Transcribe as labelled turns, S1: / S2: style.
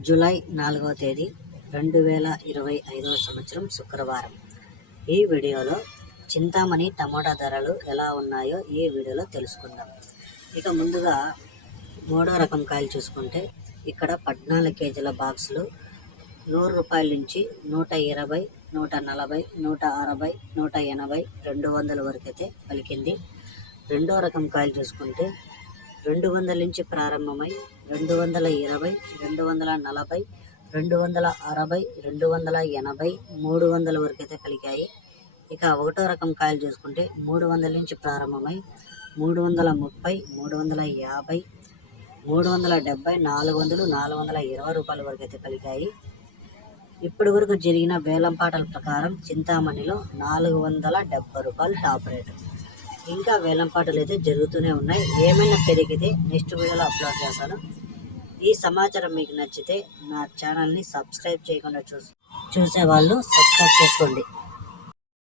S1: July నాలుగవ తేదీ రెండు వేల ఇరవై ఐదవ సంవత్సరం శుక్రవారం. ఈ వీడియోలో చింతామణి టమోటా ధరలు ఎలా ఉన్నాయో ఈ వీడియోలో తెలుసుకుందాం. ఇక ముందుగా మూడో రకం కాయలు చూసుకుంటే ఇక్కడ పద్నాలుగు కేజీల బాక్సులు నూరు రూపాయల నుంచి నూట ఇరవై నూట నలభై నూట అరవై నూట ఎనభై రెండు వందల వరకు అయితే పలికింది. రెండో రకం కాయలు చూసుకుంటే రెండు వందల నుంచి ప్రారంభమై రెండు వందల ఇరవై రెండు వందల నలభై రెండు వందల అరవై రెండు వందల ఎనభై మూడు వందల వరకు అయితే ఇక ఒకటో రకం కాయలు చూసుకుంటే మూడు వందల నుంచి ప్రారంభమై మూడు వందల ముప్పై మూడు వందల యాభై మూడు వందల డెబ్బై నాలుగు వందలు నాలుగు వందల ఇరవై రూపాయల వరకు అయితే ఇప్పటి వరకు జరిగిన వేలం పాటల ప్రకారం చింతామణిలో నాలుగు వందల డెబ్బై రూపాయలు టాప్ రేటు. ఇంకా వేలం పాటలు అయితే జరుగుతూనే ఉన్నాయి. ఏమైనా పెరిగితే నెక్స్ట్ వీడియోలో అప్లోడ్ చేస్తాను. ఈ సమాచారం మీకు నచ్చితే నా ఛానల్ని సబ్స్క్రైబ్ చేయకుండా చూ చూసే వాళ్ళు సబ్స్క్రైబ్ చేసుకోండి.